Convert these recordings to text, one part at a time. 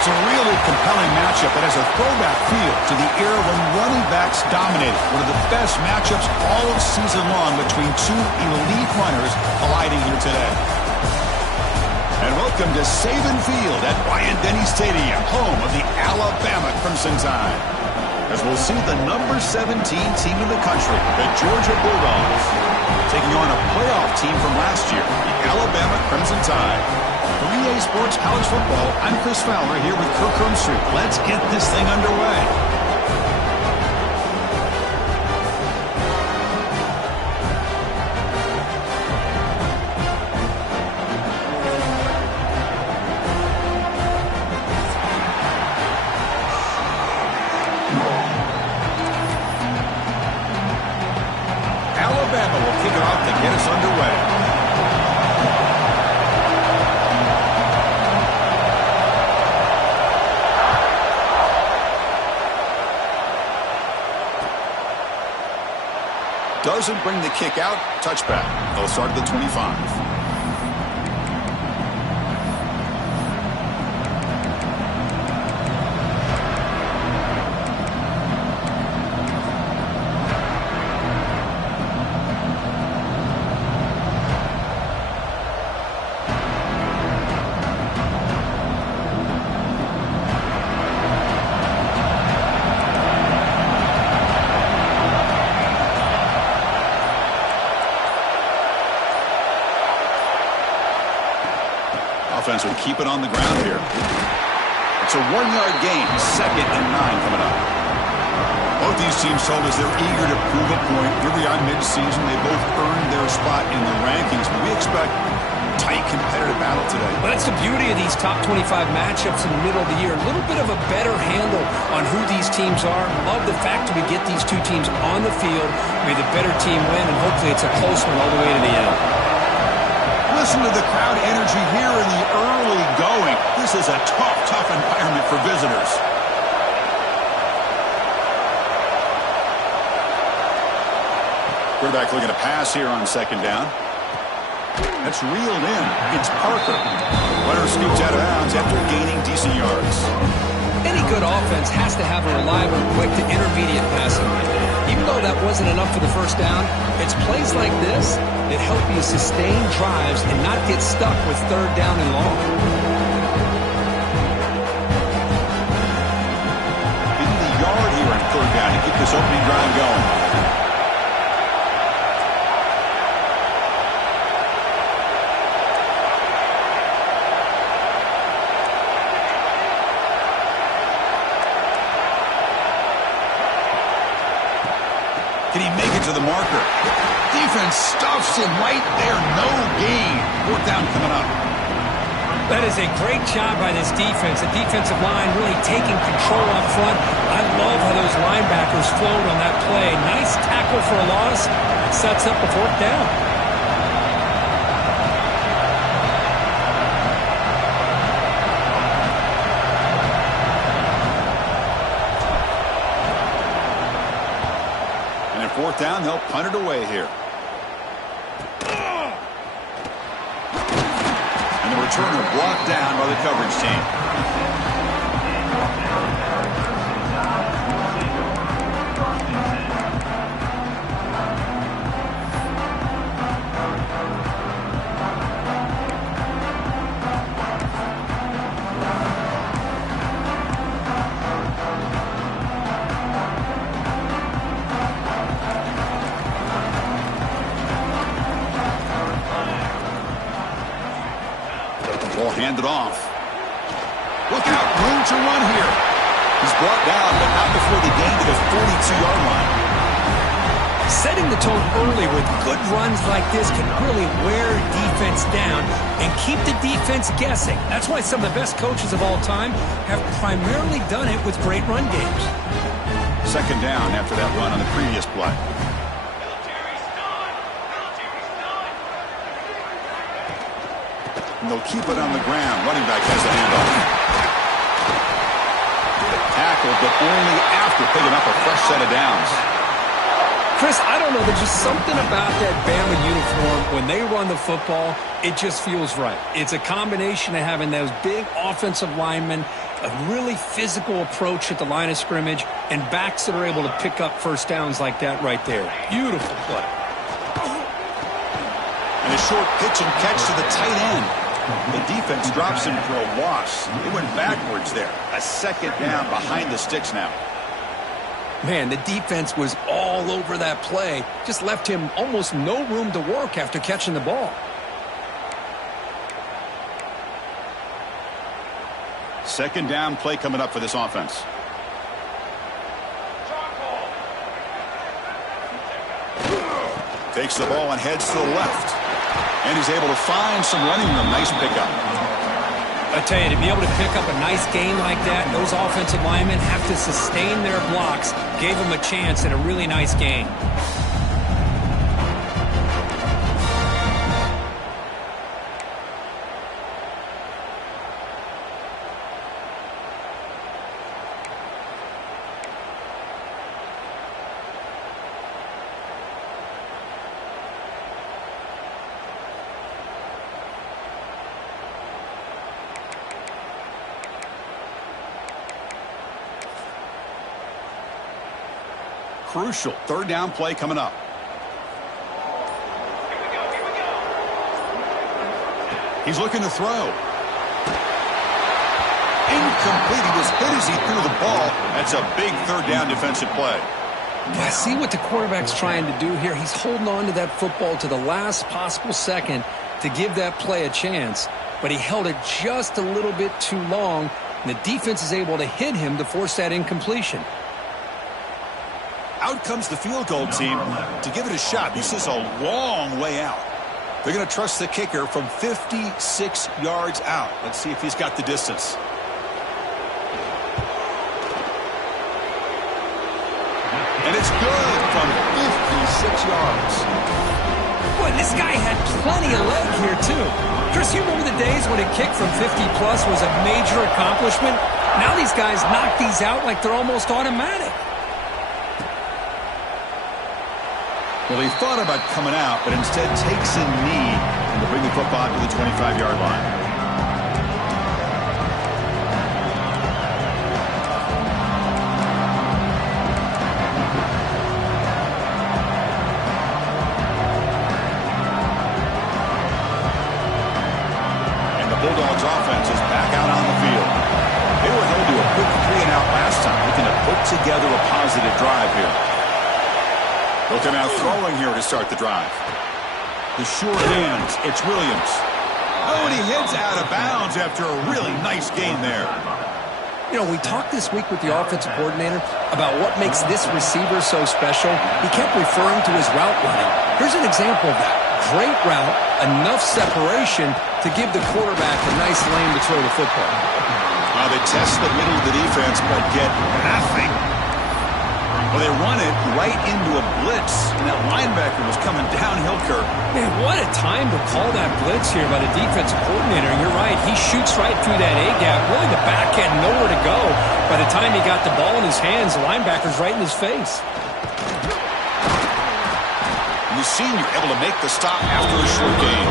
It's a really compelling matchup that has a throwback feel to the era when running backs dominated. One of the best matchups all season long between two elite runners colliding here today. And welcome to Saban Field at Bryant-Denny Stadium, home of the Alabama Crimson Tide. As we'll see the number 17 team in the country, the Georgia Bulldogs, taking on a playoff team from last year, the Alabama Crimson Tide. For EA Sports College Football, I'm Chris Fowler here with Kirk Hermstreet. Let's get this thing underway. Alabama will kick it off to get us underway. Doesn't bring the kick out. Touchback. They'll start at the 25. Offense will keep it on the ground here. It's a 1-yard gain. 2nd and 9 coming up. Both these teams told us they're eager to prove a point. Here we are mid-season. They both earned their spot in the rankings, but we expect tight competitive battle today. Well, that's the beauty of these top 25 matchups in the middle of the year. A little bit of a better handle on who these teams are. Love the fact that we get these two teams on the field. May the better team win, and hopefully it's a close one all the way to the end. Listen to the crowd energy here in the early going. This is a tough environment for visitors. Quarterback looking to pass here on 2nd down. That's reeled in. It's Parker. Runner scoots out of bounds after gaining decent yards. Any good offense has to have a reliable, quick to intermediate passing game. Even though that wasn't enough for the first down, it's plays like this that help you sustain drives and not get stuck with 3rd down and long. In the yard here on 3rd down to keep this opening drive going. Can he make it to the marker? Defense stuffs him right there. No gain. 4th down coming up. That is a great job by this defense. The defensive line really taking control up front. I love how those linebackers flowed on that play. Nice tackle for a loss. It sets up the 4th down. And at 4th down, they'll punt it away here. And the returner blocked down by the coverage team. Ball handed off. Look out, room to run here. He's brought down, but not before the gain to the 42-yard line. Setting the tone early with good runs like this can really wear defense down and keep the defense guessing. That's why some of the best coaches of all time have primarily done it with great run games. 2nd down after that run on the previous play. And they'll keep it on the ground. Running back has the handoff. Tackled, but only after picking up a fresh set of downs. Chris, I don't know. There's just something about that Bama uniform. When they run the football, it just feels right. It's a combination of having those big offensive linemen A really physical approach at the line of scrimmage, and backs that are able to pick up first downs like that right there. Beautiful play. And a short pitch and catch to the tight end. The defense drops him for a loss. It went backwards there. A second down behind the sticks now. Man, the defense was all over that play. Just left him almost no room to work after catching the ball. Second down play coming up for this offense. Takes the ball and heads to the left. And he's able to find some running room. Nice pickup. I tell you, to be able to pick up a nice gain like that, those offensive linemen have to sustain their blocks. Gave them a chance at a really nice gain. Crucial third down play coming up. He's looking to throw. Incomplete. He was hit as he threw the ball. That's a big third down defensive play. Yeah, see what the quarterback's trying to do here. He's holding on to that football to the last possible second to give that play a chance. But he held it just a little bit too long, and the defense is able to hit him to force that incompletion. Out comes the field goal team to give it a shot. This is a long way out. They're going to trust the kicker from 56 yards out. Let's see if he's got the distance. And it's good from 56 yards. Boy, this guy had plenty of leg here, too. Chris, you remember the days when a kick from 50-plus was a major accomplishment? Now these guys knock these out like they're almost automatic. Well, he thought about coming out, but instead takes a knee and to bring the football to the 25-yard line. And the Bulldogs offense is back out on the field. They were held to a quick 3-and-out last time, looking to put together a positive drive here. They'll come out throwing here to start the drive. The short hands, it's Williams. Oh, and he heads out of bounds after a really nice gain there. You know, we talked this week with the offensive coordinator about what makes this receiver so special. He kept referring to his route running. Here's an example of that. Great route, enough separation to give the quarterback a nice lane to throw the football. They test the middle of the defense, but get nothing. Well, they run it right into a blitz, and that linebacker was coming downhill, Kirk. Man, what a time to call that blitz here by the defensive coordinator. You're right, he shoots right through that A-gap. Really, the back had nowhere to go. By the time he got the ball in his hands, the linebacker's right in his face. The senior able to make the stop after a short gain.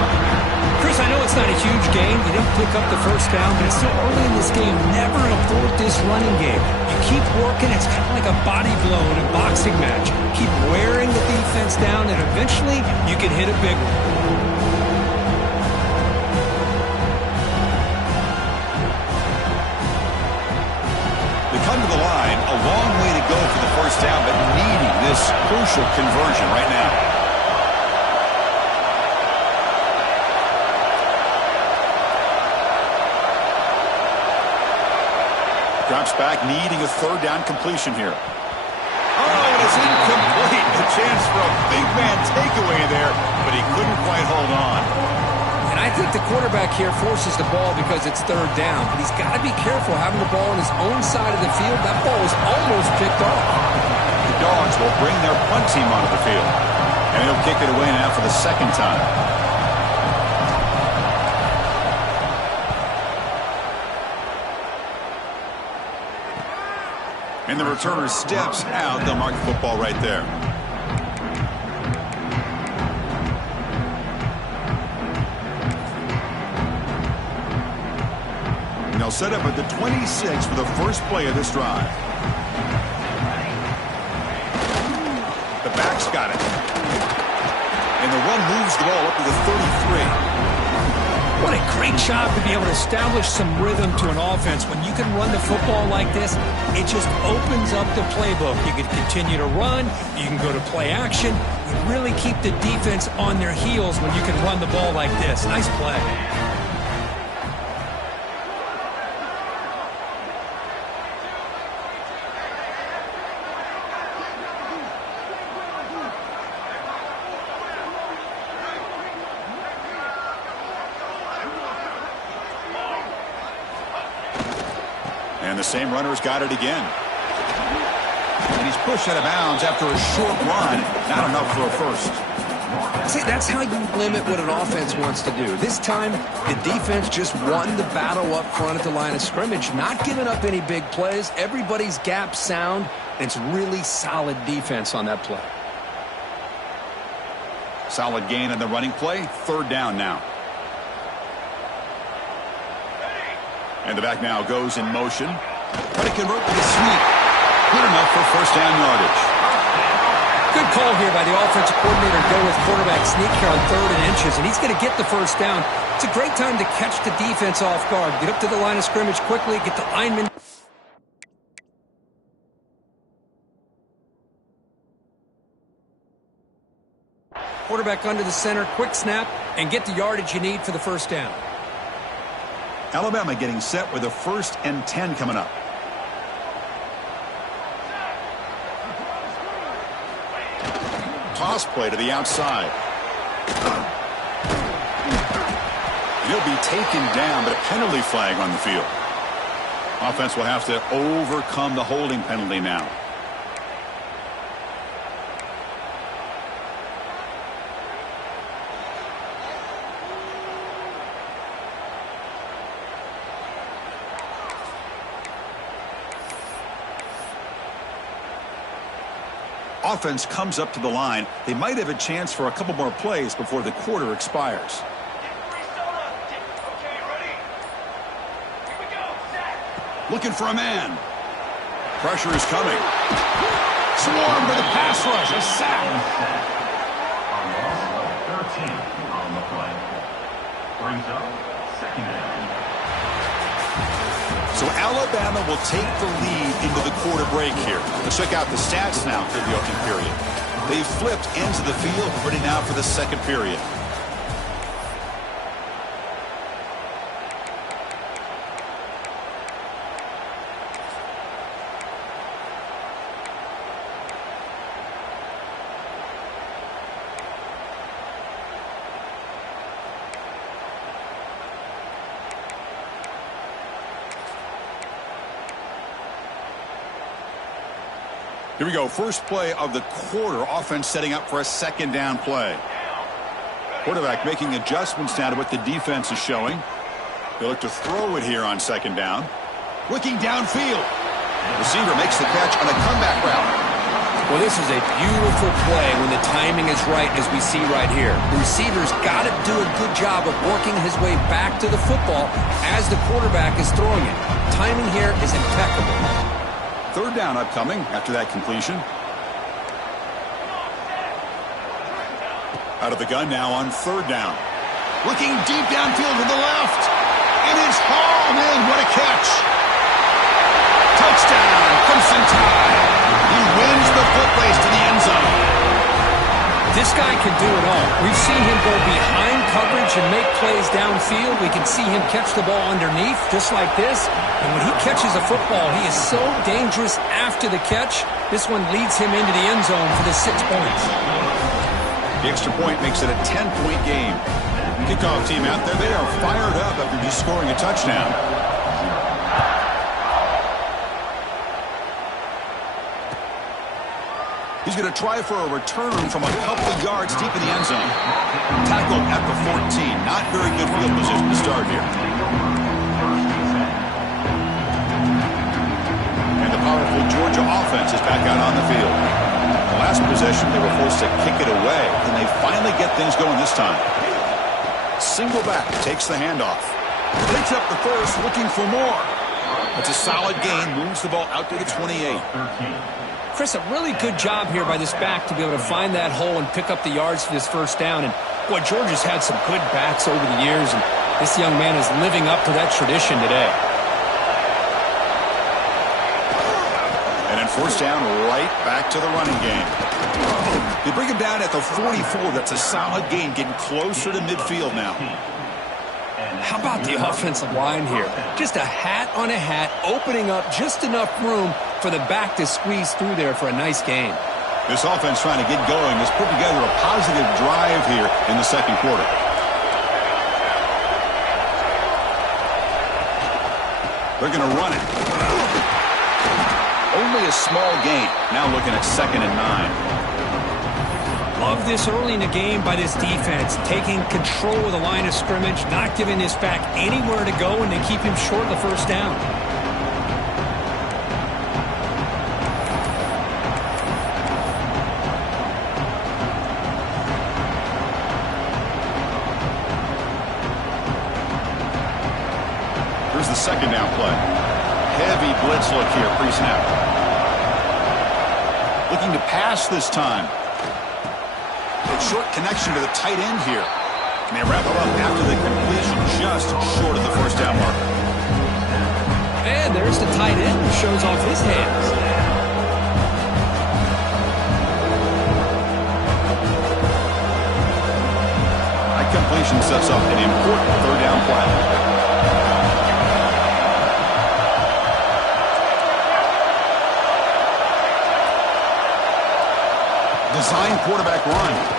Chris, I know it's not a huge game. You didn't pick up the first down, but it's still early in this game. Never abort this running game. You keep working. It's kind of like a body blow in a boxing match. Keep wearing the defense down, and eventually you can hit a big one. They come to the line. A long way to go for the first down, but needing this crucial conversion right now. Drops back, needing a third down completion here. Oh, and it's incomplete. A chance for a big man takeaway there, but he couldn't quite hold on. And I think the quarterback here forces the ball because it's third down, but he's got to be careful having the ball on his own side of the field. That ball is almost picked off. The Dogs will bring their punt team onto the field, and he'll kick it away now for the second time. And the returner steps out. They'll mark the football right there. They'll set up at the 26 for the first play of this drive. The back's got it. And the run moves the ball up to the 33. What a great job to be able to establish some rhythm to an offense. When you can run the football like this, it just opens up the playbook. You can continue to run. You can go to play action. You really keep the defense on their heels when you can run the ball like this. Nice play. And the same runner's got it again. And he's pushed out of bounds after a short run. Not enough for a first. See, that's how you limit what an offense wants to do. This time, the defense just won the battle up front at the line of scrimmage, not giving up any big plays. Everybody's gap sound, and it's really solid defense on that play. Solid gain on the running play. Third down now. And the back now goes in motion. But it convert with a sweep. Good enough for first down yardage. Good call here by the offensive coordinator to go with quarterback sneak here on 3rd and inches, and he's going to get the first down. It's a great time to catch the defense off guard. Get up to the line of scrimmage quickly, get the lineman. Quarterback under the center, quick snap, and get the yardage you need for the first down. Alabama getting set with a 1st and 10 coming up. Toss play to the outside. He'll be taken down, but a penalty flag on the field. Offense will have to overcome the holding penalty now. Offense comes up to the line. They might have a chance for a couple more plays before the quarter expires. Looking for a man. Pressure is coming. Swarmed by the pass rush. A sack. On loss of 13 on the play. Brings up 2nd down. So Alabama will take the lead into the quarter break here. Let's check out the stats now for the opening period. They've flipped into the field, ready now for the second period. Here we go. First play of the quarter. Offense setting up for a 2nd down play. Quarterback making adjustments now to what the defense is showing. They look to throw it here on 2nd down. Looking downfield. Receiver makes the catch on a comeback route. Well, this is a beautiful play when the timing is right, as we see right here. The receiver's got to do a good job of working his way back to the football as the quarterback is throwing it. Timing here is impeccable. 3rd down upcoming after that completion. Out of the gun now on 3rd down. Looking deep downfield to the left. And it's hauled in. What a catch. Touchdown. Crimson Tide. He wins the foot race to the end zone. This guy can do it all. We've seen him go behind coverage and make plays downfield. We can see him catch the ball underneath, just like this. And when he catches a football, he is so dangerous after the catch. This one leads him into the end zone for the 6 points. The extra point makes it a 10-point game. Kickoff team out there, they are fired up after just scoring a touchdown. He's going to try for a return from a couple of yards deep in the end zone. Tackled at the 14. Not very good field position to start here. And the powerful Georgia offense is back out on the field. The last possession, they were forced to kick it away, and they finally get things going this time. Single back takes the handoff. Picks up the first, looking for more. It's a solid gain, moves the ball out to the 28. Chris, a really good job here by this back to be able to find that hole and pick up the yards for this first down. And, boy, Georgia's had some good backs over the years, and this young man is living up to that tradition today. And then first down, right back to the running game. They bring him down at the 44. That's a solid gain, getting closer to midfield now. How about the offensive line here? Just a hat on a hat, opening up just enough room for the back to squeeze through there for a nice gain. This offense trying to get going has put together a positive drive here in the second quarter. They're going to run it. Only a small gain. Now looking at 2nd and 9. Love this early in the game by this defense, taking control of the line of scrimmage, not giving this back anywhere to go, and they keep him short of the first down. Here's the second down play. Heavy blitz look here, pre-snap. Looking to pass this time. Short connection to the tight end here. And they wrap it up after the completion, just short of the first down marker. And there's the tight end who shows off his hands. That completion sets up an important third down play. Design quarterback run.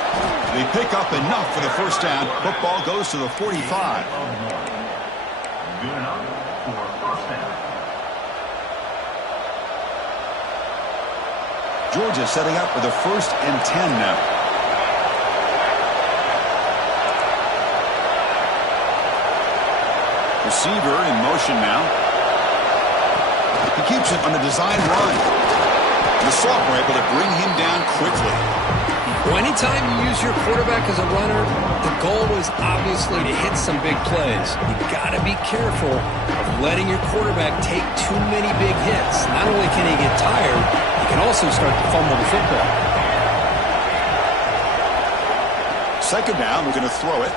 They pick up enough for the first down. Football goes to the 45. Good enough for first down. Georgia setting up for the 1st and 10 now. Receiver in motion now. He keeps it on the design run. The Sophomore able to bring him down quickly. Well, anytime you use your quarterback as a runner, the goal is obviously to hit some big plays. You got to be careful of letting your quarterback take too many big hits. Not only can he get tired, he can also start to fumble the football. Second down, we're going to throw it.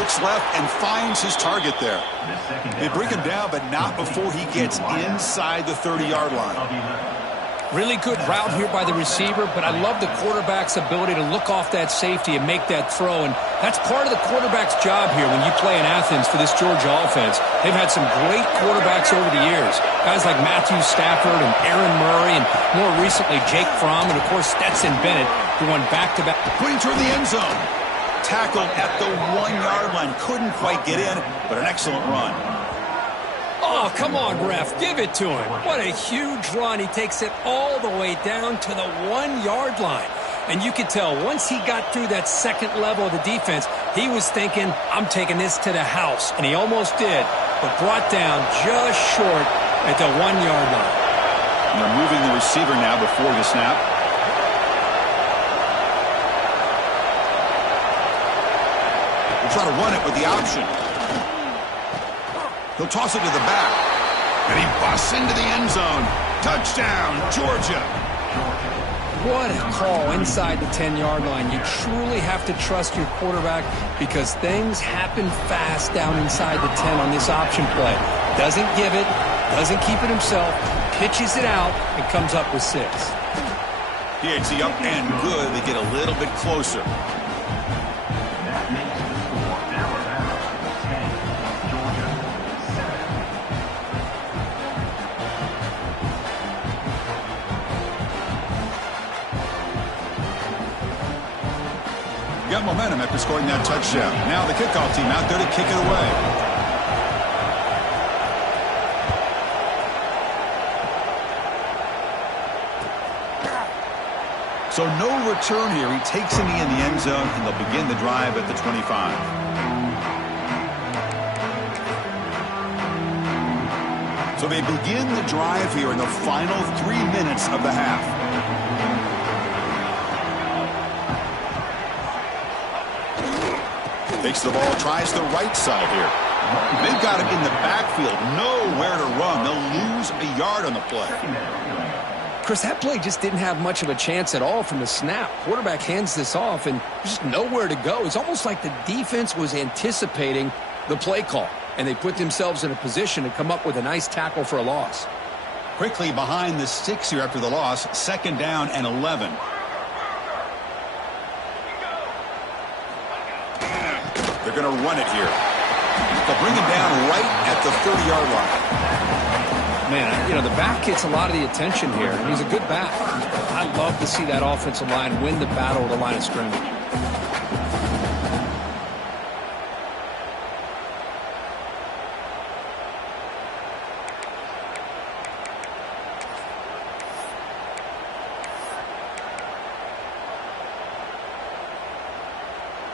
Looks left and finds his target there. They bring him down, but not before he gets inside the 30-yard line. Really good route here by the receiver, but I love the quarterback's ability to look off that safety and make that throw. And that's part of the quarterback's job here when you play in Athens for this Georgia offense. They've had some great quarterbacks over the years. Guys like Matthew Stafford and Aaron Murray, and more recently Jake Fromm, and of course Stetson Bennett, who won back-to-back. Putting toward the end zone. Tackled at the 1-yard line. Couldn't quite get in, but an excellent run. Oh, come on, ref. Give it to him. What a huge run. He takes it all the way down to the 1-yard line. And you could tell once he got through that second level of the defense, he was thinking, I'm taking this to the house. And he almost did, but brought down just short at the 1-yard line. And they're moving the receiver now before the snap. We'll try to run it with the option. He'll toss it to the back. And he busts into the end zone. Touchdown, Georgia. What a call inside the 10-yard line. You truly have to trust your quarterback because things happen fast down inside the 10 on this option play. Doesn't give it, doesn't keep it himself, pitches it out, and comes up with 6. PHC up and good. They get a little bit closer. That makes the score Alabama 10, Georgia 7. Got momentum after scoring that touchdown. Now the kickoff team out there to kick it away. So no return here. He takes him in the end zone, and they'll begin the drive at the 25. So they begin the drive here in the final 3 minutes of the half. Takes the ball, tries the right side here. They've got him in the backfield, nowhere to run. They'll lose a yard on the play. Chris, that play just didn't have much of a chance at all from the snap. Quarterback hands this off, and there's just nowhere to go. It's almost like the defense was anticipating the play call, and they put themselves in a position to come up with a nice tackle for a loss. Quickly behind the 6 here after the loss, 2nd down and 11. They're going to run it here. They'll bring him down right at the 30-yard line. Man, you know, the back gets a lot of the attention here, and he's a good back. I love to see that offensive line win the battle at the line of scrimmage.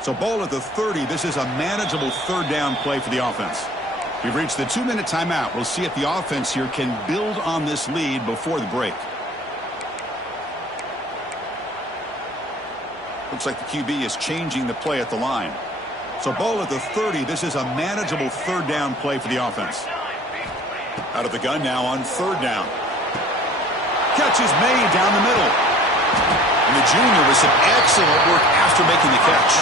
So ball at the 30. This is a manageable 3rd down play for the offense. We've reached the 2-minute timeout. We'll see if the offense here can build on this lead before the break. Looks like the QB is changing the play at the line. So ball at the 30. This is a manageable 3rd down play for the offense. Out of the gun now on 3rd down. Catch is made down the middle. And the junior with some excellent work after making the catch.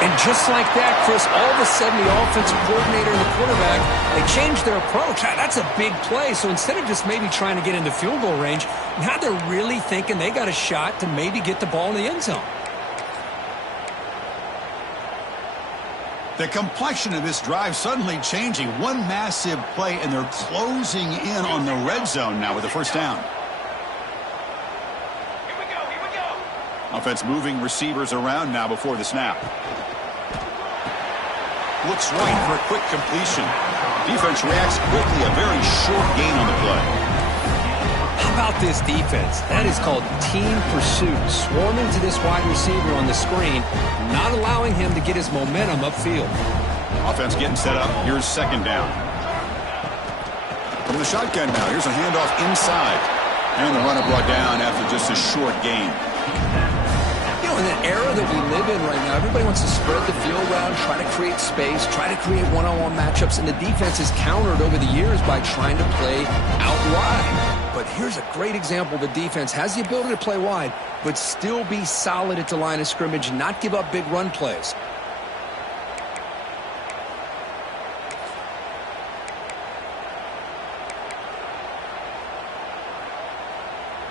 And just like that, Chris, all of a sudden the offensive coordinator and the quarterback, they changed their approach. That's a big play. So instead of just maybe trying to get into field goal range, now they're really thinking they got a shot to maybe get the ball in the end zone. The complexion of this drive suddenly changing. One massive play, and they're closing in on the red zone now with the 1st down. Here we go. Offense moving receivers around now before the snap. Looks right for a quick completion. Defense reacts quickly. A very short gain on the play. How about this defense? That is called team pursuit. Swarming to this wide receiver on the screen, not allowing him to get his momentum upfield. Offense getting set up. Here's 2nd down. From the shotgun now. Here's a handoff inside. And the runner brought down after just a short gain. In the era that we live in right now, everybody wants to spread the field around, try to create space, try to create one-on-one matchups, and the defense has countered over the years by trying to play out wide. But here's a great example. The defense has the ability to play wide, but still be solid at the line of scrimmage and not give up big run plays.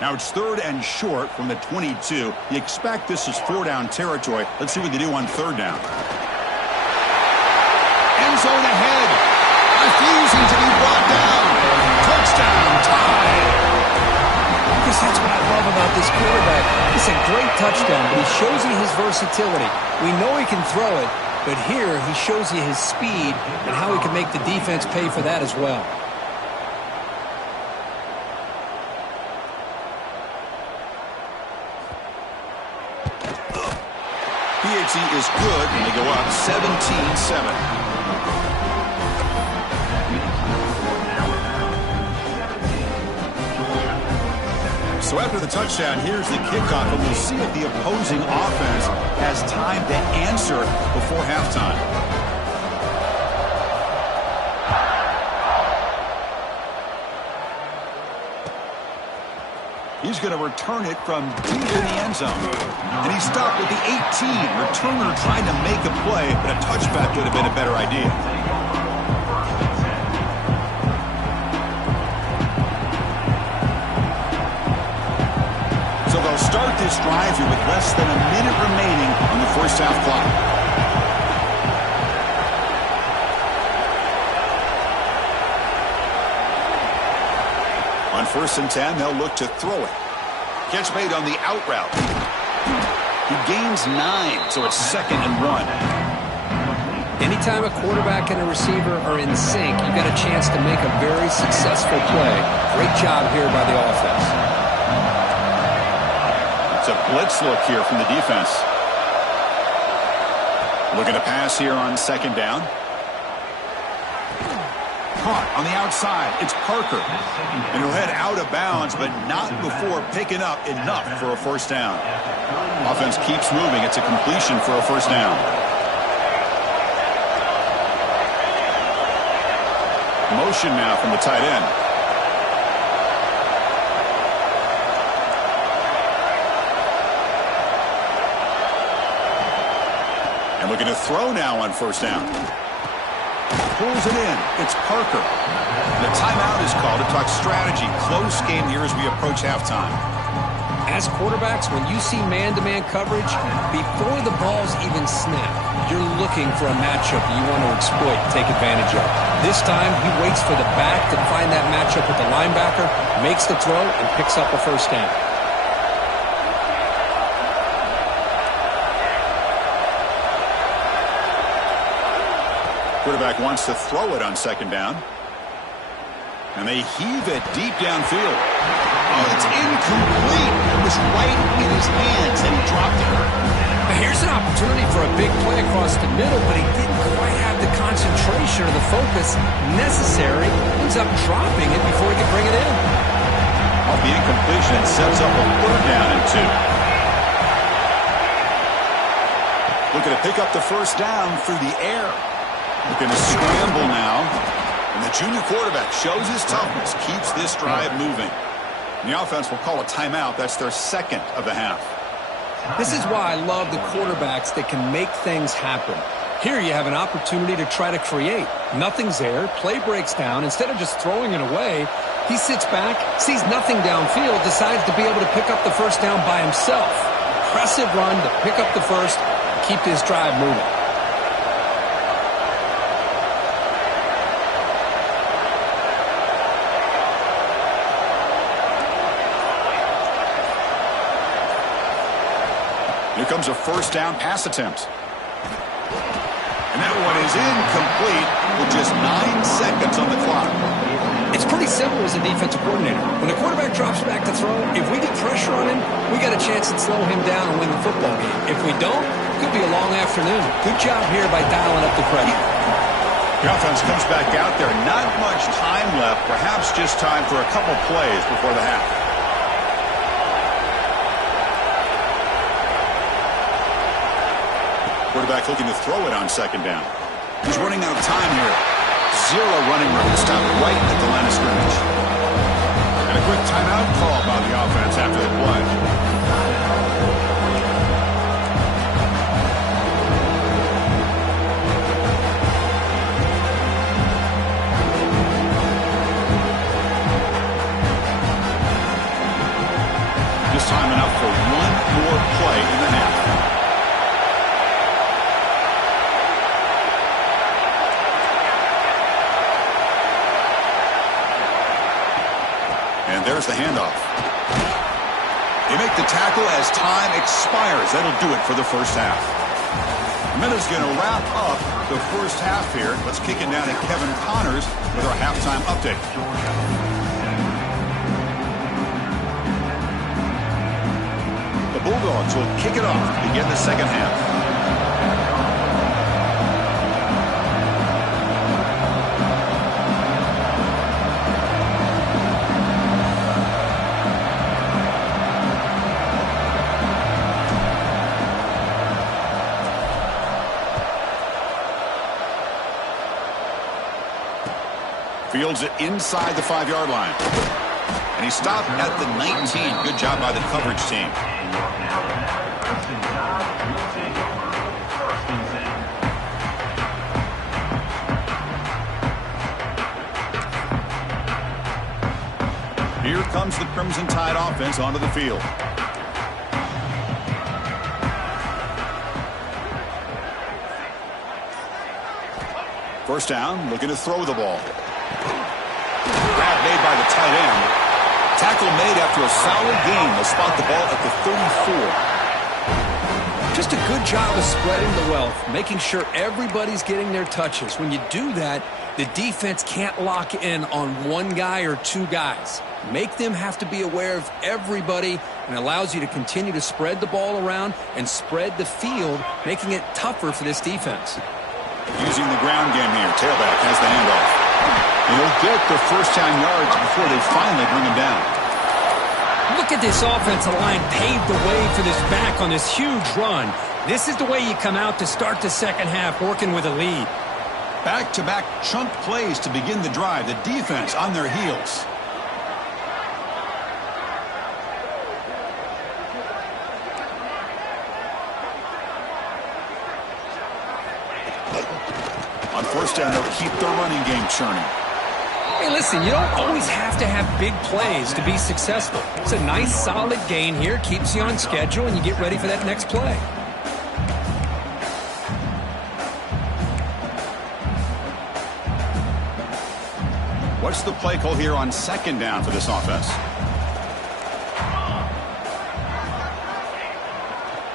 Now it's 3rd and short from the 22. You expect this is 4-down territory. Let's see what they do on 3rd down. End zone ahead. Refusing to be brought down. Touchdown, tie. Because that's what I love about this quarterback. It's a great touchdown, but he shows you his versatility. We know he can throw it, but here he shows you his speed and how he can make the defense pay for that as well. QATD is good, and they go up 17-7. So after the touchdown, here's the kickoff, and we'll see if the opposing offense has time to answer before halftime. He's going to return it from deep in the end zone. And he stopped with the 18. Returner trying to make a play, but a touchback would have been a better idea. So they'll start this drive here with less than a minute remaining on the 1st half clock. On 1st and 10, they'll look to throw it. Catch made on the out route. He gains 9, so it's 2nd and 1. Anytime a quarterback and a receiver are in sync, you've got a chance to make a very successful play. Great job here by the offense. It's a blitz look here from the defense. Looking to pass here on 2nd down. Caught on the outside. It's Parker. And he'll head out of bounds, but not before picking up enough for a 1st down. Offense keeps moving. It's a completion for a 1st down. Motion now from the tight end. And looking to throw now on first down. Pulls it in. It's Parker. The timeout is called to talk strategy. Close game here as we approach halftime. As quarterbacks, when you see man-to-man coverage, before the ball's even snapped, you're looking for a matchup you want to exploit, take advantage of. This time, he waits for the back to find that matchup with the linebacker, makes the throw, and picks up a first down. Quarterback wants to throw it on second down. And they heave it deep downfield. Oh, it's incomplete. It was right in his hands, and he dropped it. Now here's an opportunity for a big play across the middle, but he didn't quite have the concentration or the focus necessary. Ends up dropping it before he could bring it in. Off the incompletion, it sets up a third down and 2. Looking to pick up the first down through the air. Looking to scramble now. And the junior quarterback shows his toughness, keeps this drive moving. And the offense will call a timeout. That's their second of the half. This is why I love the quarterbacks that can make things happen. Here you have an opportunity to try to create. Nothing's there. Play breaks down. Instead of just throwing it away, he sits back, sees nothing downfield, decides to be able to pick up the first down by himself. Impressive run to pick up the first, keep this drive moving. Here comes a first down pass attempt. And that one is incomplete with just 9 seconds on the clock. It's pretty simple as a defensive coordinator. When the quarterback drops back to throw, if we get pressure on him, we got a chance to slow him down and win the football game. If we don't, it could be a long afternoon. Good job here by dialing up the pressure. The offense comes back out there. Not much time left. Perhaps just time for a couple plays before the half. Quarterback looking to throw it on second down. He's running out of time here. 0 running room. Stopped right at the line of scrimmage. And a quick timeout call by the offense after the play. Just time enough for one more play in the half. And there's the handoff. They make the tackle as time expires. That'll do it for the first half. Minna's going to wrap up the first half here. Let's kick it down to Kevin Connors with our halftime update. The Bulldogs will kick it off to begin the second half. Fields it inside the 5-yard line. And he stopped at the 19. Good job by the coverage team. Here comes the Crimson Tide offense onto the field. First down, looking to throw the ball. Grab made by the tight end. Tackle made after a solid gain. They'll spot the ball at the 34. Just a good job of spreading the wealth, making sure everybody's getting their touches. When you do that, the defense can't lock in on one guy or two guys. Make them have to be aware of everybody, and allows you to continue to spread the ball around and spread the field, making it tougher for this defense. Using the ground game here. Tailback has the handoff. And he'll get the first down yards before they finally bring him down. Look at this offensive line paved the way for this back on this huge run. This is the way you come out to start the second half, working with a lead. Back-to-back chunk plays to begin the drive. The defense on their heels. On first down, they'll keep their running game churning. Hey, listen, you don't always have to have big plays to be successful. It's a nice, solid gain here. Keeps you on schedule, and you get ready for that next play. What's the play call here on second down for this offense?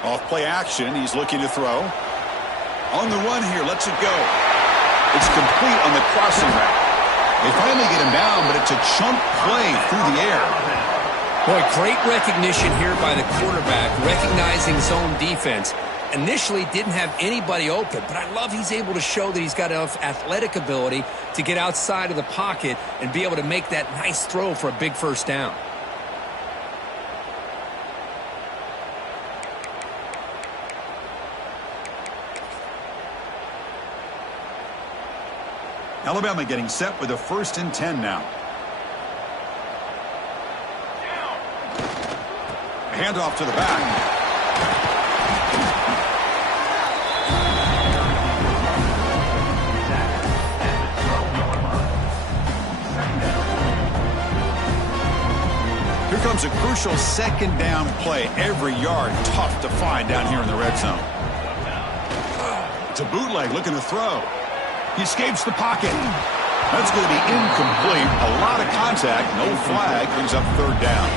Off play action, he's looking to throw. On the run here, lets it go. It's complete on the crossing route. They finally get him down, but it's a chunk play through the air. Boy, great recognition here by the quarterback, recognizing zone defense. Initially didn't have anybody open, but I love he's able to show that he's got enough athletic ability to get outside of the pocket and be able to make that nice throw for a big first down. Alabama getting set with a 1st and 10 now. A handoff to the back. Here comes a crucial 2nd down play. Every yard tough to find down here in the red zone. It's a bootleg looking to throw. He escapes the pocket. That's going to be incomplete. A lot of contact. No flag. Brings up 3rd down.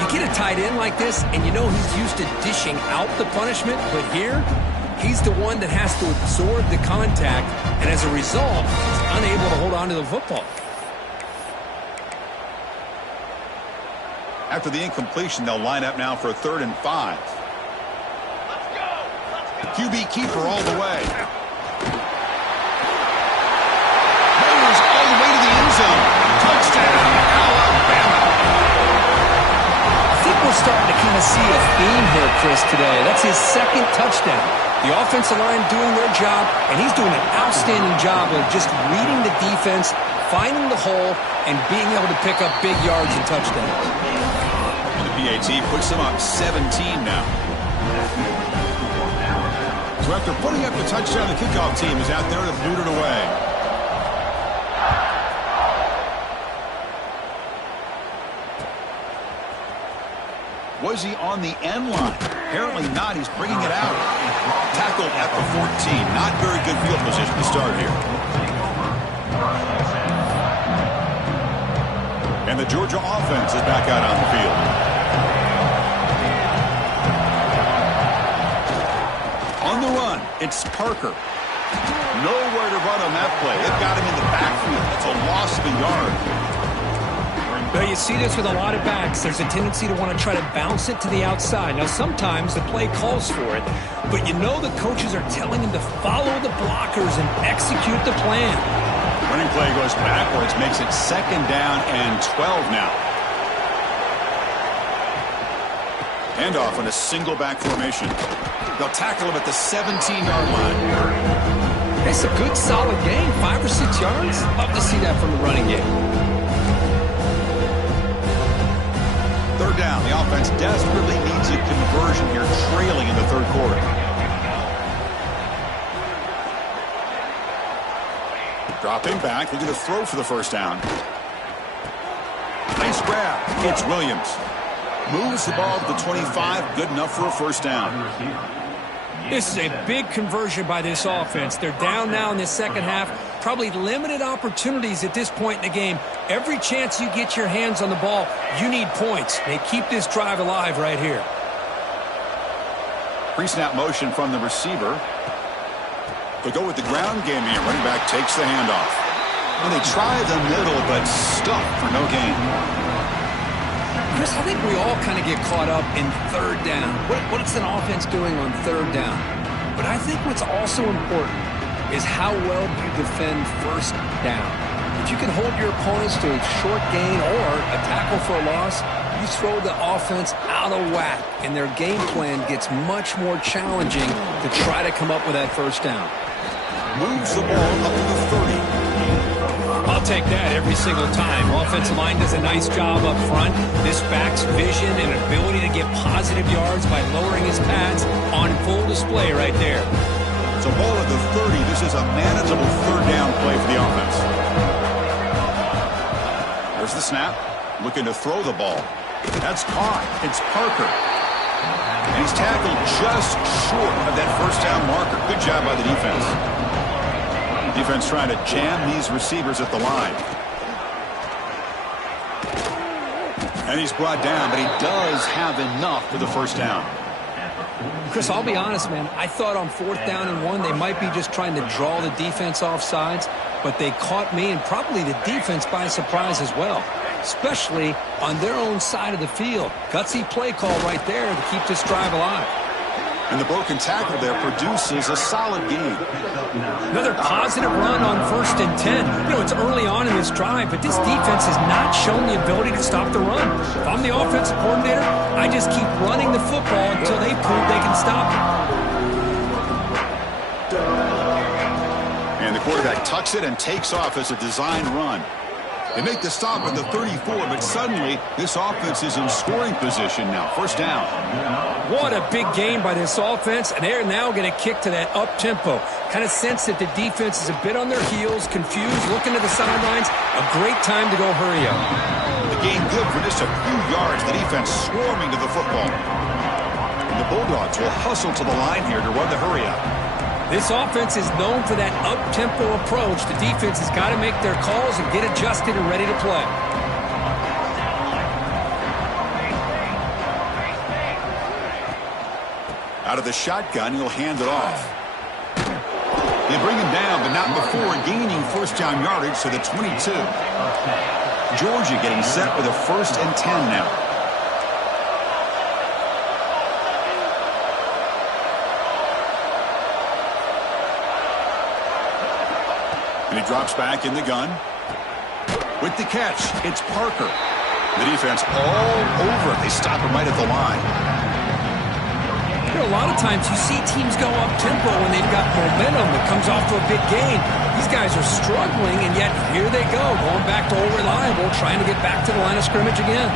You get a tight end like this, and you know he's used to dishing out the punishment, but here, he's the one that has to absorb the contact, and as a result, he's unable to hold on to the football. After the incompletion, they'll line up now for a 3rd and 5. The QB keeper all the way. Goes all the way to the end zone. Touchdown, Alabama. I think we're starting to kind of see a theme here, Chris, today. That's his 2nd touchdown. The offensive line doing their job, and he's doing an outstanding job of just reading the defense, finding the hole, and being able to pick up big yards and touchdowns. And the PAT puts them up 17 now. So after putting up the touchdown, the kickoff team is out there to boot it away. Was he on the end line? Apparently not. He's bringing it out. Tackled at the 14. Not very good field position to start here. And the Georgia offense is back out on the field. On the run, it's Parker. Nowhere to run on that play. It got him in the backfield. That's a loss of a yard. Well, you see this with a lot of backs. There's a tendency to want to try to bounce it to the outside. Now, sometimes the play calls for it, but you know the coaches are telling him to follow the blockers and execute the plan. Running play goes backwards, makes it 2nd down and 12 now. Handoff in a single back formation. They'll tackle him at the 17-yard line. It's a good, solid game. 5 or 6 yards. Love to see that from the running game. 3rd down. The offense desperately needs a conversion here, trailing in the 3rd quarter. Dropping back, looking to throw for the 1st down. Nice grab. It's Williams. Moves the ball to the 25. Good enough for a 1st down. This is a big conversion by this offense. They're down now in the 2nd half. Probably limited opportunities at this point in the game. Every chance you get your hands on the ball, you need points. They keep this drive alive right here. Pre-snap motion from the receiver. They go with the ground game here. Running back takes the handoff. And they try the middle, but stuck for no gain. Chris, I think we all kind of get caught up in 3rd down. What is an offense doing on 3rd down? But I think what's also important is how well you defend 1st down. If you can hold your opponents to a short gain or a tackle for a loss, you throw the offense out of whack, and their game plan gets much more challenging to try to come up with that 1st down. moves the ball up to the 30. I'll take that every single time. Offensive line does a nice job up front. This back's vision and ability to get positive yards by lowering his pads on full display right there. So ball at the 30. This is a manageable third down play for the offense. There's the snap. Looking to throw the ball. That's caught. It's Parker. And he's tackled just short of that first down marker. Good job by the defense. Defense trying to jam these receivers at the line. And he's brought down, but he does have enough for the first down. Chris, I'll be honest, man. I thought on 4th down and 1, they might be just trying to draw the defense off sides, but they caught me and probably the defense by surprise as well, especially on their own side of the field. Gutsy play call right there to keep this drive alive. And the broken tackle there produces a solid gain. Another positive run on 1st and 10. You know, it's early on in this drive, but this defense has not shown the ability to stop the run. If I'm the offensive coordinator, I just keep running the football until they prove they can stop it. And the quarterback tucks it and takes off as a design run. They make the stop at the 34, but suddenly this offense is in scoring position now. First down. What a big game by this offense, and they're now going to kick to that up-tempo. Kind of sense that the defense is a bit on their heels, confused, looking to the sidelines. A great time to go hurry up. The gain good for just a few yards. The defense swarming to the football. And the Bulldogs will hustle to the line here to run the hurry up. This offense is known for that up-tempo approach. The defense has got to make their calls and get adjusted and ready to play. Out of the shotgun, he'll hand it off. They bring him down, but not before gaining first down yardage to the 22. Georgia getting set with a 1st and 10 now. And he drops back in the gun. With the catch, it's Parker. The defense all over it. They stop him right at the line. You know, a lot of times you see teams go up-tempo when they've got momentum that comes off to a big gain. These guys are struggling, and yet here they go, going back to old reliable, trying to get back to the line of scrimmage again.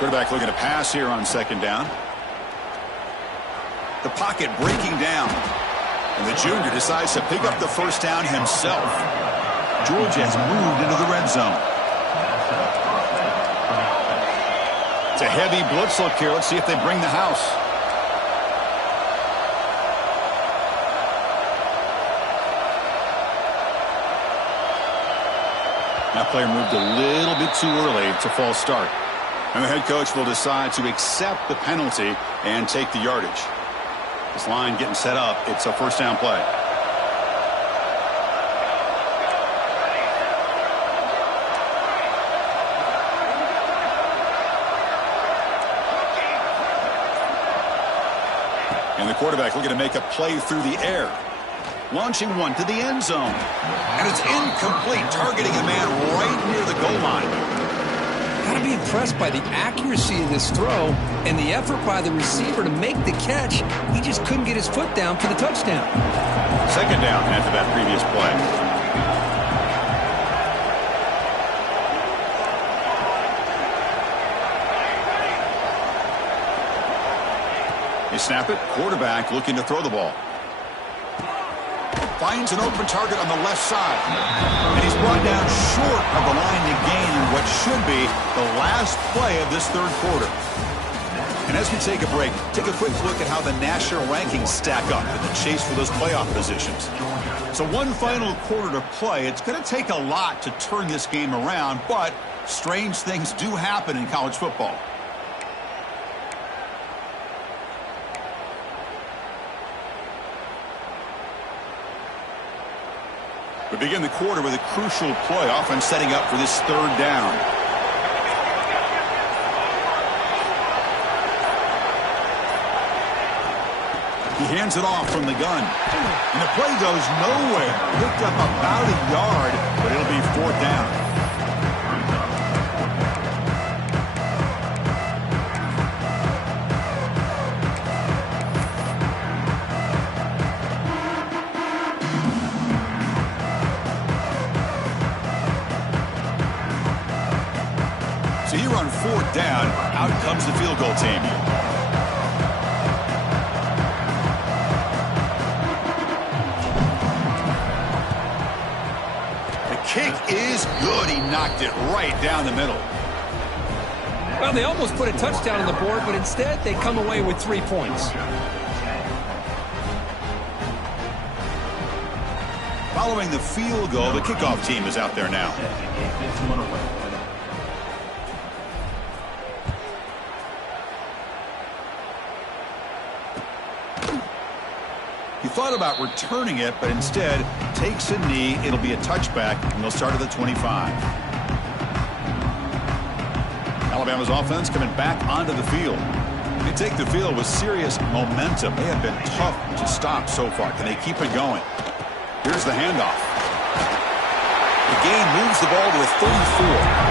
Quarterback looking to pass here on 2nd down. The pocket breaking down. And the junior decides to pick up the first down himself. Georgia has moved into the red zone. It's a heavy blitz look here. Let's see if they bring the house. That player moved a little bit too early. It's a false start. And the head coach will decide to accept the penalty and take the yardage. This line getting set up. It's a first down play. And the quarterback looking to make a play through the air. Launching one to the end zone. And it's incomplete, targeting a man right near the goal line. Got to be impressed by the accuracy of this throw and the effort by the receiver to make the catch. He just couldn't get his foot down for the touchdown. 2nd down after that previous play. They snap it. Quarterback looking to throw the ball. Finds an open target on the left side. And he's brought down short of the line to gain in what should be the last play of this 3rd quarter. And as we take a break, take a quick look at how the national rankings stack up in the chase for those playoff positions. So one final quarter to play. It's going to take a lot to turn this game around, but strange things do happen in college football. We begin the quarter with a crucial play, offense setting up for this 3rd down. He hands it off from the gun. And the play goes nowhere. Picked up about a yard, but it'll be 4th down. So here on 4th down, out comes the field goal team. The kick is good. He knocked it right down the middle. Well, they almost put a touchdown on the board, but instead they come away with 3 points. Following the field goal, the kickoff team is out there now. He thought about returning it, but instead takes a knee. It'll be a touchback, and they'll start at the 25. Alabama's offense coming back onto the field. They take the field with serious momentum. They have been tough to stop so far. Can they keep it going? Here's the handoff. The gain moves the ball to a 34.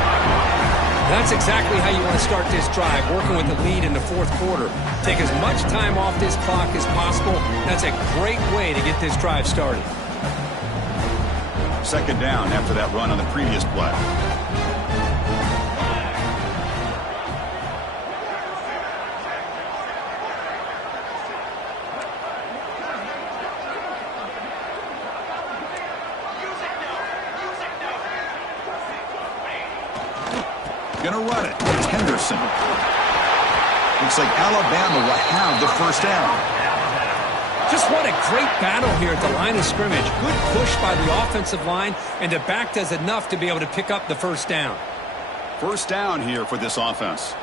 That's exactly how you want to start this drive, working with the lead in the 4th quarter. Take as much time off this clock as possible. That's a great way to get this drive started. 2nd down after that run on the previous play. Going to run it. It's Henderson. Looks like Alabama will have the 1st down. Just what a great battle here at the line of scrimmage. Good push by the offensive line, and the back does enough to be able to pick up the 1st down. 1st down here for this offense.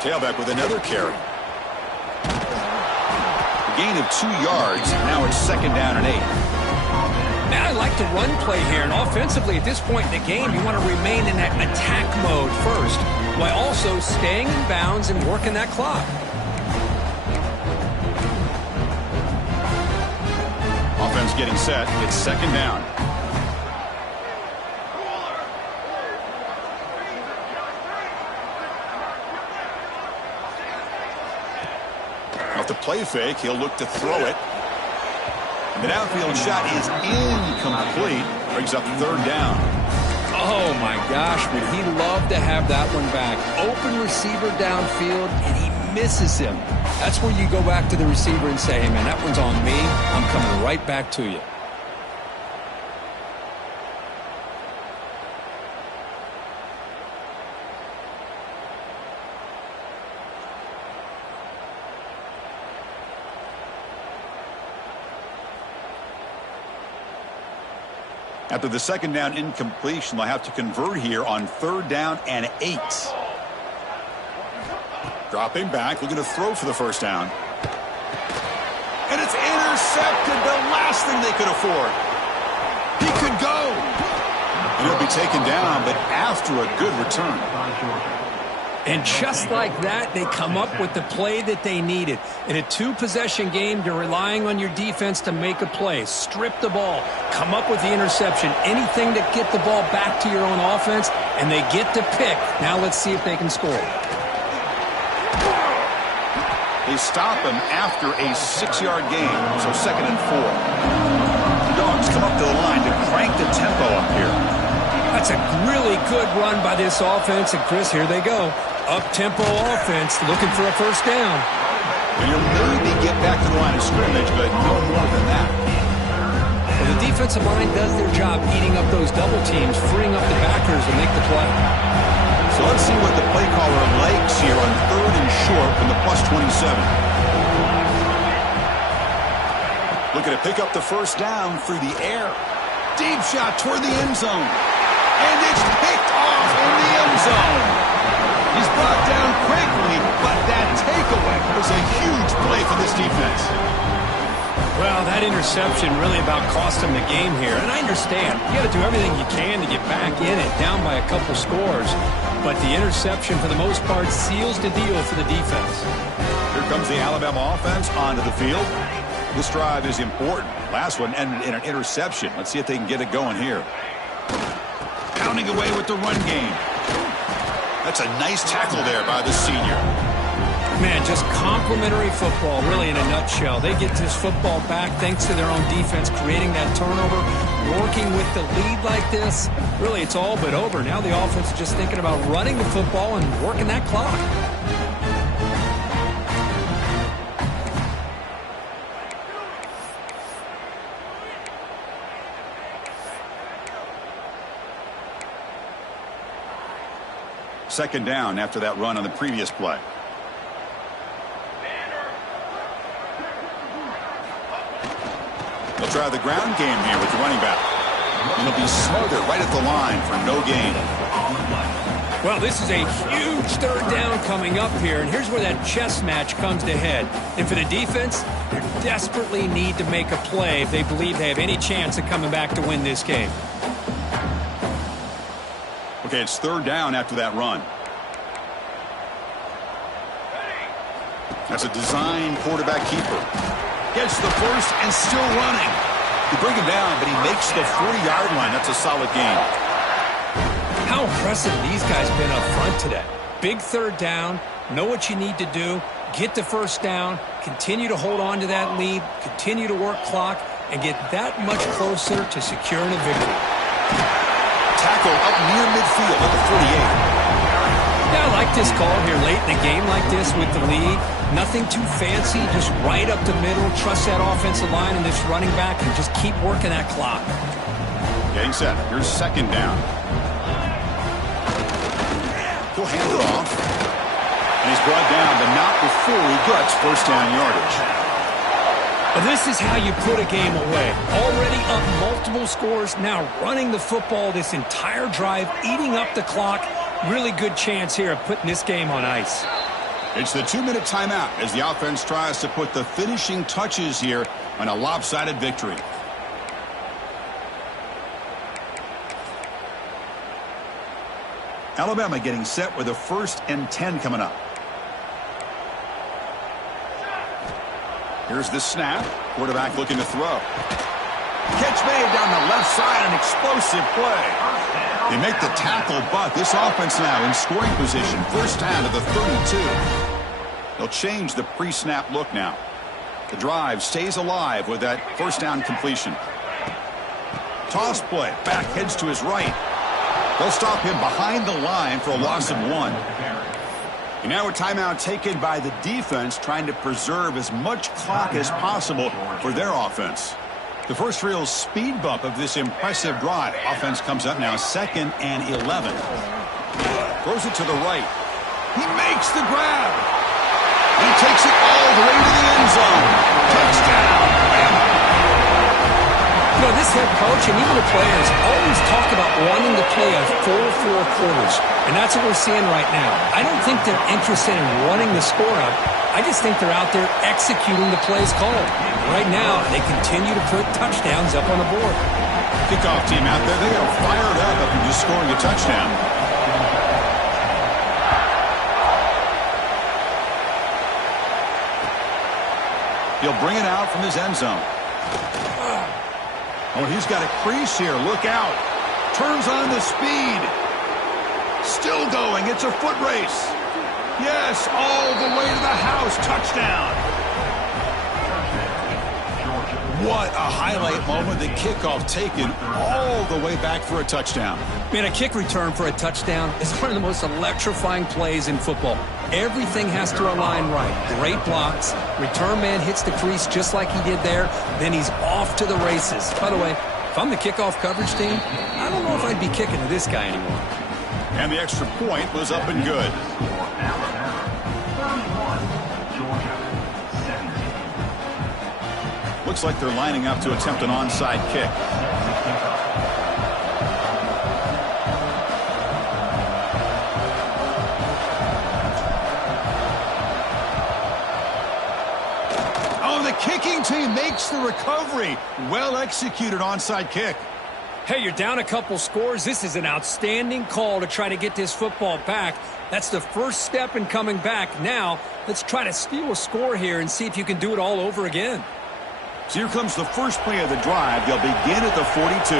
Tailback with another carry. A gain of 2 yards. Now it's 2nd down and 8. Now I like the run play here, and offensively at this point in the game, you want to remain in that attack mode first, while also staying in bounds and working that clock. Offense getting set. It's 2nd down. Off the play fake, he'll look to throw it. The downfield shot is incomplete. Brings up 3rd down. Oh, my gosh, would he love to have that one back. Open receiver downfield, and he misses him. That's where you go back to the receiver and say, hey, man, that one's on me. I'm coming right back to you. After the 2nd down incompletion, they'll have to convert here on 3rd down and 8. Dropping back, looking to throw for the 1st down. And it's intercepted, the last thing they could afford. He could go. And he'll be taken down, but after a good return. And just like that, they come up with the play that they needed. In a 2-possession game, you're relying on your defense to make a play. Strip the ball. Come up with the interception. Anything to get the ball back to your own offense, and they get to pick. Now let's see if they can score. They stop him after a 6-yard gain, so 2nd and 4. The Dogs come up to the line to crank the tempo up here. That's a really good run by this offense, and Chris, here they go. Up-tempo offense, looking for a 1st down. And you'll maybe get back to the line of scrimmage, but no more than that. Well, the defensive line does their job eating up those double teams, freeing up the backers to make the play. So let's see what the play caller likes here on 3rd and short from the +27. Looking to pick up the 1st down through the air. Deep shot toward the end zone. And it's picked off in the end zone. He's brought down quickly, but that takeaway was a huge play for this defense. Well, that interception really about cost him the game here. And I understand. You got to do everything you can to get back in it, down by a couple scores. But the interception, for the most part, seals the deal for the defense. Here comes the Alabama offense onto the field. This drive is important. Last one ended in an interception. Let's see if they can get it going here. Pounding away with the run game. That's a nice tackle there by the senior. Man, just complimentary football, really, in a nutshell. They get this football back thanks to their own defense, creating that turnover. working with the lead like this, really it's all but over. Now the offense is just thinking about running the football and working that clock. Second down after that run on the previous play. They'll try the ground game here with the running back. And he'll be smothered right at the line for no gain. Well, this is a huge third down coming up here, and here's where that chess match comes to head. And for the defense, they desperately need to make a play if they believe they have any chance of coming back to win this game. Okay, it's third down after that run. That's a design quarterback keeper. Gets the first and still running. You bring him down, but he makes the 40-yard line. That's a solid gain. How impressive these guys been up front today. Big third down, know what you need to do, get the first down, continue to hold on to that lead, continue to work clock, and get that much closer to securing a victory. Tackle up near midfield at the 48. Yeah, I like this call here late in the game like this with the lead. Nothing too fancy, just right up the middle. Trust that offensive line and this running back and just keep working that clock. Getting set. Here's second down. He'll hand it off. And he's brought down, but not before he gets first down yardage. Well, this is how you put a game away. Already up multiple scores, now running the football this entire drive, eating up the clock. Really good chance here of putting this game on ice. It's the 2-minute timeout as the offense tries to put the finishing touches here on a lopsided victory. Alabama getting set with a 1st and 10 coming up. Here's the snap. Quarterback looking to throw. Catch made down the left side, an explosive play. They make the tackle, but this offense now in scoring position. First down to the 32. They'll change the pre-snap look now. The drive stays alive with that first down completion. Toss play. Back heads to his right. They'll stop him behind the line for a loss of 1. And now a timeout taken by the defense, trying to preserve as much clock as possible for their offense. The first real speed bump of this impressive drive. Offense comes up now 2nd and 11. Throws it to the right. He makes the grab. He takes it all the way to the end zone. Touchdown. You know, this head coach and even the players always talk about wanting to play a 4-4 quarters. And that's what we're seeing right now. I don't think they're interested in running the score up. I just think they're out there executing the plays called. Right now, they continue to put touchdowns up on the board. Kickoff team out there, they are fired up after just scoring a touchdown. He'll bring it out from his end zone. Oh, he's got a crease here. Look out. Turns on the speed. Still going. It's a foot race. Yes, all the way to the house. Touchdown. What a highlight moment. The kickoff taken all the way back for a touchdown. Man, a kick return for a touchdown is one of the most electrifying plays in football. Everything has to align right. Great blocks. Return man hits the crease just like he did there. Then he's off to the races. By the way, if I'm the kickoff coverage team, I don't know if I'd be kicking to this guy anymore. And the extra point was up and good. Looks like they're lining up to attempt an onside kick. Oh, the kicking team makes the recovery. Well executed onside kick. Hey, you're down a couple scores. This is an outstanding call to try to get this football back. That's the first step in coming back. Now, let's try to steal a score here and see if you can do it all over again. So here comes the first play of the drive. They'll begin at the 42.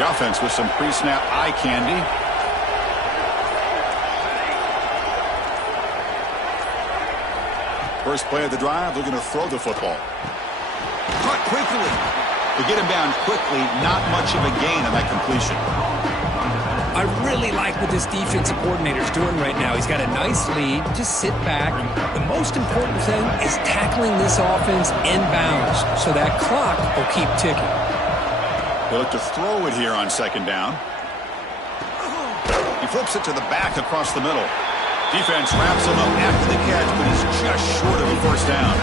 The offense with some pre-snap eye candy. First play of the drive, they're going to throw the football. Caught quickly. To get him down quickly, not much of a gain on that completion. I really like what this defensive coordinator is doing right now. He's got a nice lead. Just sit back. The most important thing is tackling this offense inbounds so that clock will keep ticking. They look to throw it here on second down. He flips it to the back across the middle. Defense wraps him up after the catch, but he's just short of a first down.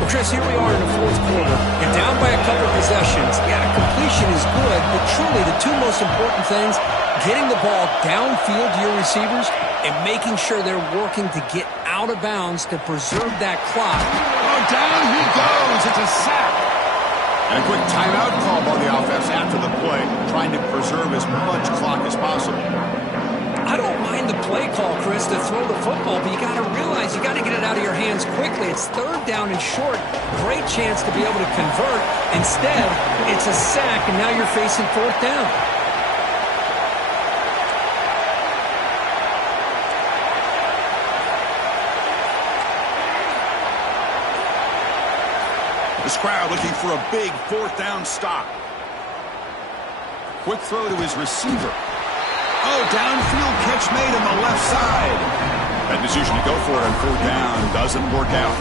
Well, Chris, here we are in the fourth quarter, and down by a couple possessions. Yeah, completion is good, but truly the two most important things, getting the ball downfield to your receivers and making sure they're working to get out of bounds to preserve that clock. Oh, down he goes. It's a sack. And a quick timeout call by the offense after the play, trying to preserve as much clock as possible. I don't mind the play call, Chris, to throw the football, but you got to realize you got to get it out of your hands quickly. It's third down and short. Great chance to be able to convert. Instead, it's a sack, and now you're facing fourth down. This crowd looking for a big fourth down stop. Quick throw to his receiver. Oh, downfield catch made on the left side. That decision to go for it on fourth down doesn't work out.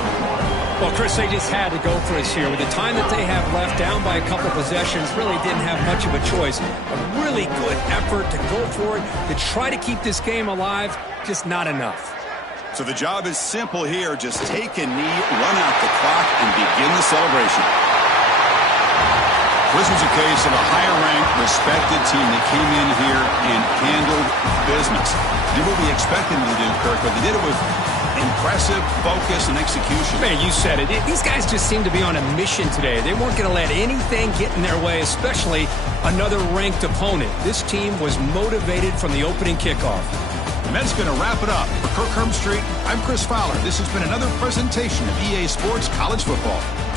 Well, Chris, they just had to go for us here. With the time that they have left, down by a couple possessions, really didn't have much of a choice. A really good effort to go for it, to try to keep this game alive, just not enough. So the job is simple here. Just take a knee, run out the clock, and begin the celebration. This was a case of a higher-ranked, respected team that came in here and handled business. Did what we expected them to do, Kirk, but they did it with impressive focus and execution. Man, you said it. These guys just seem to be on a mission today. They weren't going to let anything get in their way, especially another ranked opponent. This team was motivated from the opening kickoff. And that's going to wrap it up. For Kirk Street, I'm Chris Fowler. This has been another presentation of EA Sports College Football.